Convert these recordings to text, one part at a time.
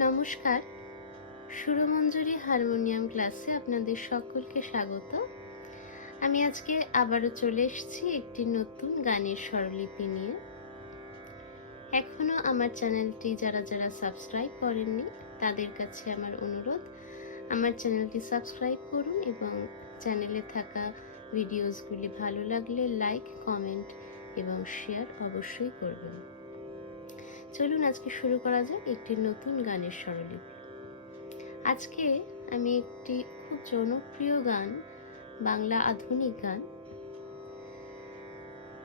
নমস্কার, সুরমঞ্জরি হারমোনিয়াম ক্লাসে আপনাদের সকলকে স্বাগত। আমি আজকে আবারও চলে এসেছি একটি নতুন গানের স্বরলিপি নিয়ে। এখনো আমার চ্যানেলটি যারা সাবস্ক্রাইব করেননি তাদের কাছে আমার অনুরোধ, আমার চ্যানেলটি সাবস্ক্রাইব করুন এবং চ্যানেলে থাকা ভিডিওসগুলি ভালো লাগলে লাইক, কমেন্ট এবং শেয়ার অবশ্যই করবেন। চলুন আজকে শুরু করা যাক একটি নতুন গানের স্বরলিপি। আজকে আমি একটি খুব জনপ্রিয় গান, বাংলা আধুনিক গান,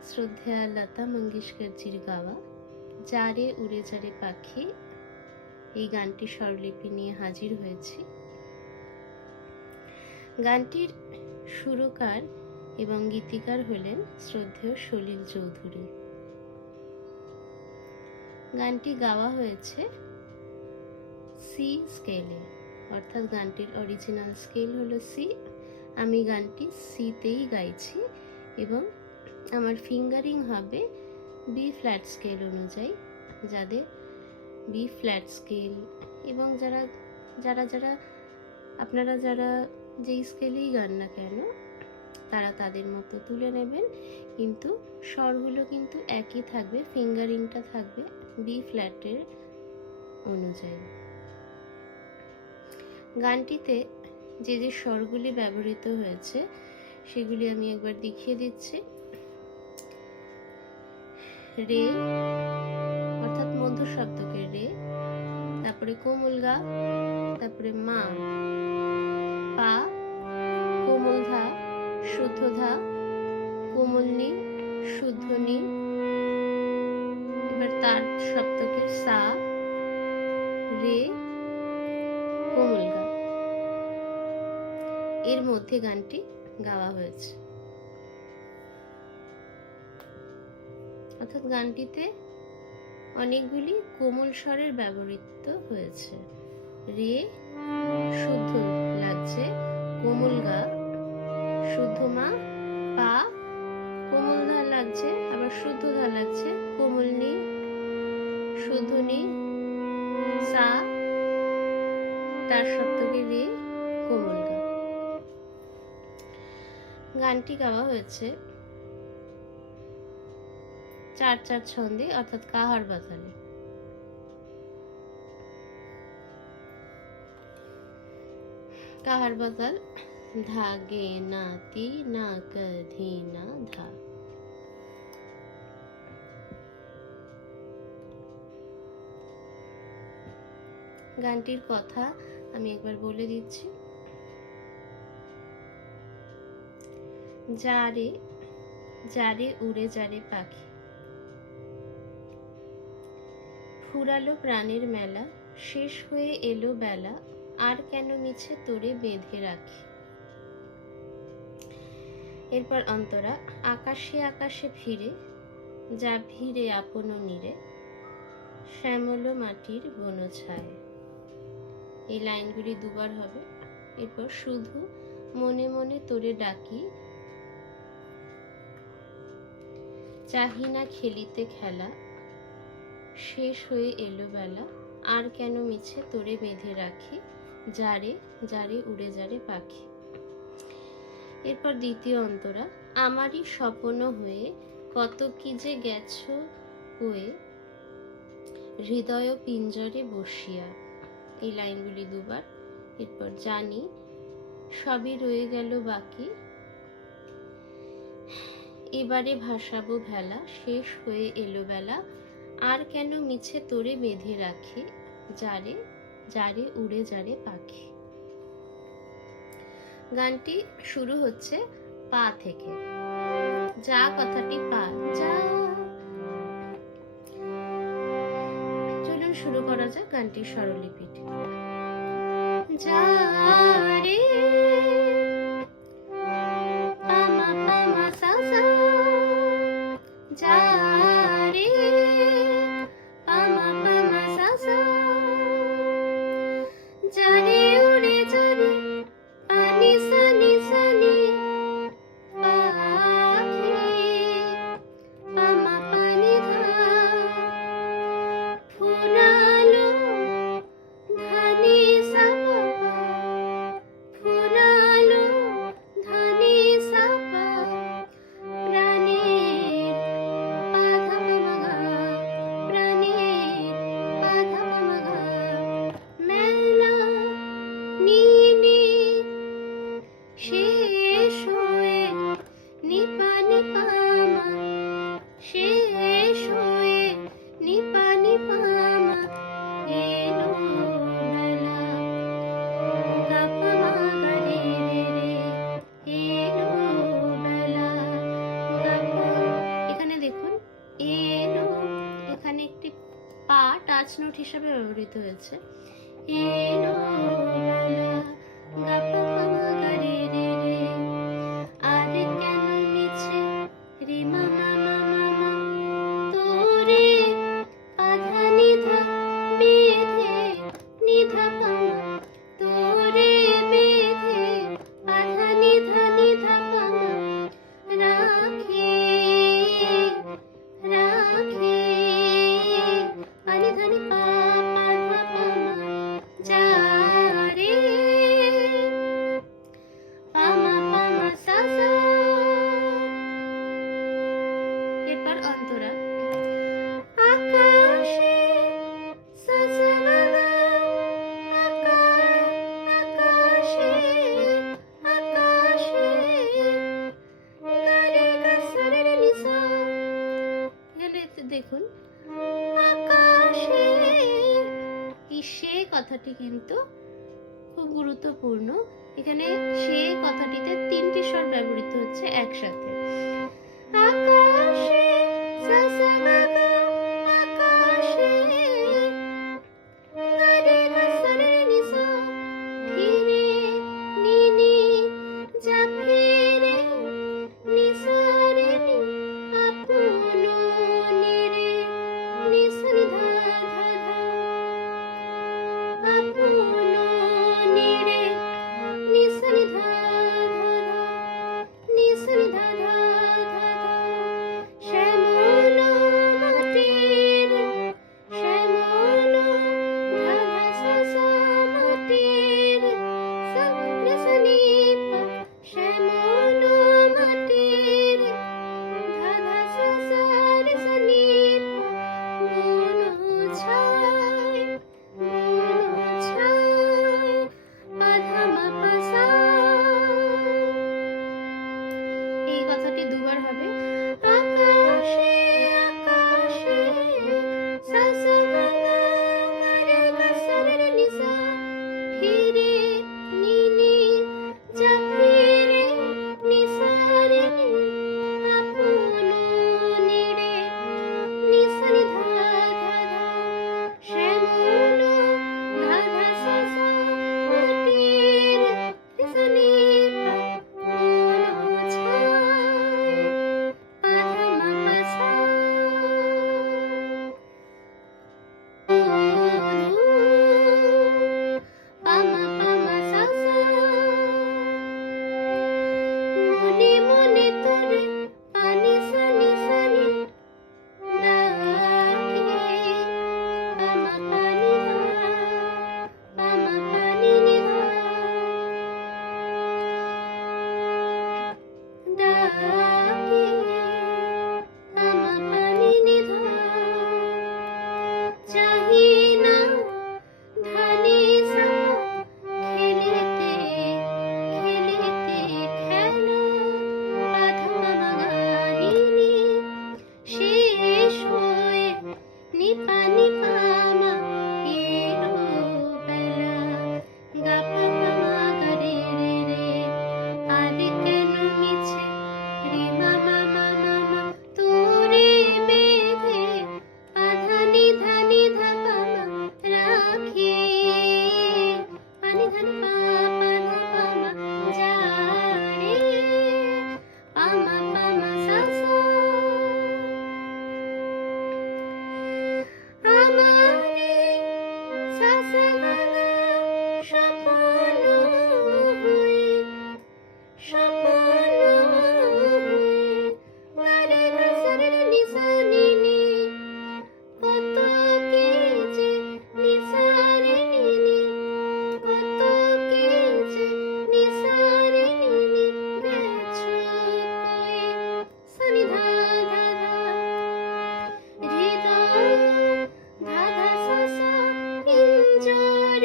শ্রদ্ধেয়া লতা মঙ্গেশকরজির গাওয়া যারে উড়ে যারে পাখি, এই গানটি স্বরলিপি নিয়ে হাজির হয়েছি। গানটির সুরকার এবং গীতিকার হলেন শ্রদ্ধেয় সলিল চৌধুরী। গানটি গাওয়া হয়েছে সি স্কেলে, অর্থাৎ গানটির অরিজিনাল স্কেল হলো সি। আমি গানটি সিতেই গাইছি এবং আমার ফিঙ্গারিং হবে বি ফ্ল্যাট স্কেল অনুযায়ী। যাদের বি ফ্ল্যাট স্কেল এবং আপনারা যারা যেই স্কেলেই গান না কেন তারা তাদের মতো তুলে নেবেন, কিন্তু স্বরগুলো কিন্তু একই থাকবে, ফিঙ্গারিংটা থাকবে বি ফ্ল্যাটের অনুযায়ী। গানটিতে যে যে স্বরগুলি ব্যবহৃত হয়েছে সেগুলি আমি একবার দেখিয়ে দিচ্ছি। রে অর্থাৎ মধ্য শব্দকে রে, তারপরে কোমল গা, তারপরে মা, পা, কোমল ধা, শুদ্ধ ধা, কোমল নি, শুদ্ধ নি, এবার তার সপ্তকের সা, রে, কোমল গা, এর মধ্যে গানটি গাওয়া হয়েছে। অর্থাৎ গানটিতে অনেকগুলি কোমল স্বরের ব্যবহৃত হয়েছে। রে শুদ্ধ লাগছে, কোমল গা, শুদ্ধ মা, পা, কোমল ধা লাগছে, আবার শুদ্ধ ধা লাগছে, কোমল নি, শুদ্ধ নি, সা, তার সপ্তকে রে, কোমল গা। গানটি গাওয়া হয়েছে 4/4 ছন্দে, অর্থাৎ কাহার বাতালে। কাহার বাতাল ধা গে না তি না কধি না ধা। গানটির কথা আমি একবার বলে দিচ্ছি। যারে যারে উড়ে যারে পাখি, ফুরালো প্রাণের মেলা, শেষ হয়ে এলো বেলা, আর কেন মিছে তোরে বেঁধে রাখি। এরপর অন্তরা আকাশে আকাশে ফিরে, যা ভিড়ে আপন নীরে, শ্যামল মাটির বন ছায়। এই লাইনগুলি দুবার হবে। এরপর শুধু মনে মনে তোরে ডাকি, চাহি না খেলিতে খেলা, শেষ হয়ে এলো বেলা, আর কেন মিছে তোরে বেঁধে রাখি, যারে যারে উড়ে যারে পাখি। এরপর দ্বিতীয় অন্তরা আমারই স্বপ্ন হয়ে কত কি যে গেছো হয়ে, হৃদয় পিঞ্জরে বসিয়া। এই লাইনগুলি দুবার। এরপর জানি সবই রয়ে গেল বাকি, এবারে ভাসাবো ভেলা, শেষ হয়ে এলো বেলা, আর কেন মিছে তোরে বেঁধে রাখি, যারে যারে উড়ে যারে পাখি। গানটি শুরু হচ্ছে পা থেকে। যা কথাটি পা, যা। চলুন শুরু করা যাক গানটির স্বরলিপিটি। যা রে পামা পামা সা সা, যা রে পামা পামা সা সা, যারে উড়ে যারে পানি সানি সানি পাখি, পামা পানি ধা, ফুরালো হিসেবে ব্যবহৃত হয়েছে। এলো বেলা, গা পা মা মা গা রে রে রে, আর কেন মিছে রে মা মা মা মা মা, তোরে আধা নিধা বেঁধে নিধা পা মা, তোরে বেঁধে আধা নিধা নিধা পা মা, রাখে রাখে আনি ধানি পা পা ধা পা মা, যা রে পা মা সা সা। এরপর অন্তরা। আকাশে সা সা গা গা, আকাশে আকাশে গা রে গা সা রে রে নি সা। এখানে দেখুন আকাশে, এই সে কথাটি কিন্তু খুব গুরুত্বপূর্ণ। এখানে সে কথাটিতে 3টি স্বর ব্যবহৃত হচ্ছে একসাথে। আকাশে সা সা গা গা, আকাশে গা রে গা সা রে রে নি সা, ফিরে নি নি যা ফিরে নি সা রে নি, আপনো নি রে নি সা নি ধা ধা ধা, আপনো নি রে নি সা নি ধা ধা ধা, নি সা নি ধা ধা ধা ধা। শ্যামল মাটির, শ্যামল ধা ধা সা সা মাটির, সা রে সা নি পা, শ্যামল মাটির ধা ধা সা সা রে সা নি পা, মন ছায় পা ধা মা পা সা। এই কথাটি দুবার হবে। আকাশে আকাশে সা সা গা গা, গা রে গা সা রে রে নি সা, ফিরে নি নি যা ফিরে নি সা রে নি, আপনো নি রে নি সা নি ধা ধা ধা। শ্যামল ধা ধা সা সা মাটির রে সা নি পা, মন ছায় পা ধা মা পা সা। পা মা সা সা। মনে মনে তোরে পানি সা নি ডাকে, পা মা পানি ধা, পা মা পানি নি ধা, ডাকে পা মা পানি নি ধা। চাহি না ধানি সা, খেলিতে খেলিতে খেলা, পা ধা মা মা গা নি নি, শেষ হয়ে নি পা মা, এলো বেলা, গা পা মা গা রে রে রে, আর কেন মিছে রে মা মা মা মা মা, তোরে বেঁধে আধা নিধা নিধা পা মা, রাখে আনি ধানি পা পা ধা পা মা, যা রে পা মা সা সা। আমারে সা সা গা গা, স্বপ্ন হয়ে স্বপ্ন হয়ে, গা রে গা সা রে রে নি সা নি নি, কত কি যে নি সা রে নি নি, কত কি যে নি সা রে নি নি, গেছো কই সা নি ধা ধা ধা। হৃদয় ধা ধা সা সা, এনজয়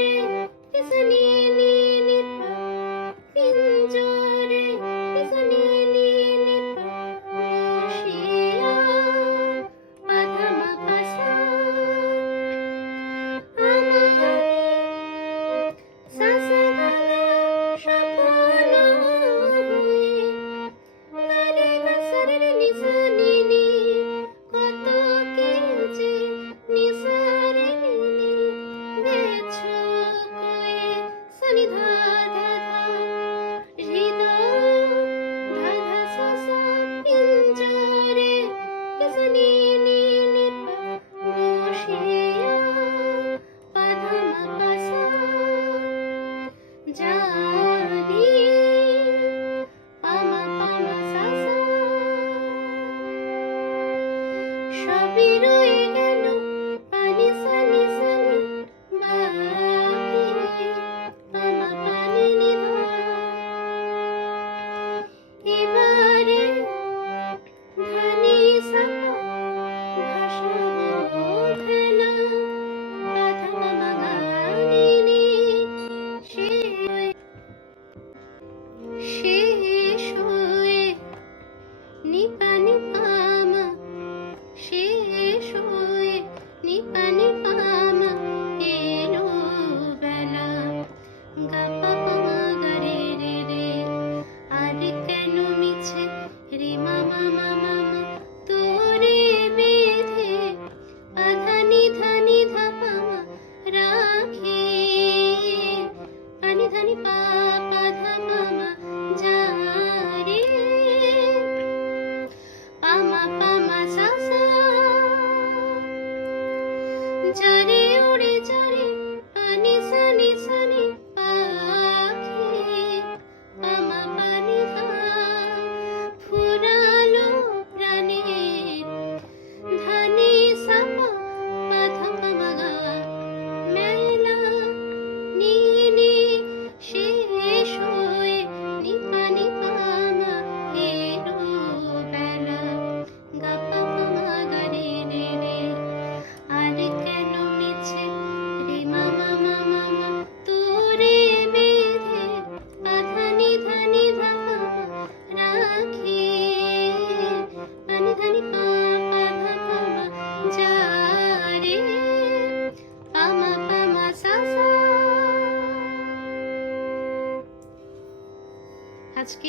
আজকে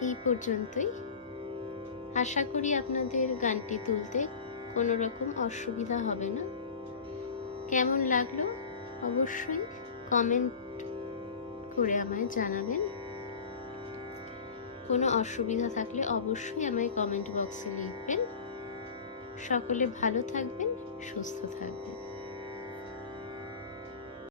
এই পর্যন্তই। আশা করি আপনাদের গানটি তুলতে কোনো রকম অসুবিধা হবে না। কেমন লাগলো অবশ্যই কমেন্ট করে আমায় জানাবেন। কোনো অসুবিধা থাকলে অবশ্যই আমায় কমেন্ট বক্সে লিখবেন। সকলে ভালো থাকবেন, সুস্থ থাকবেন।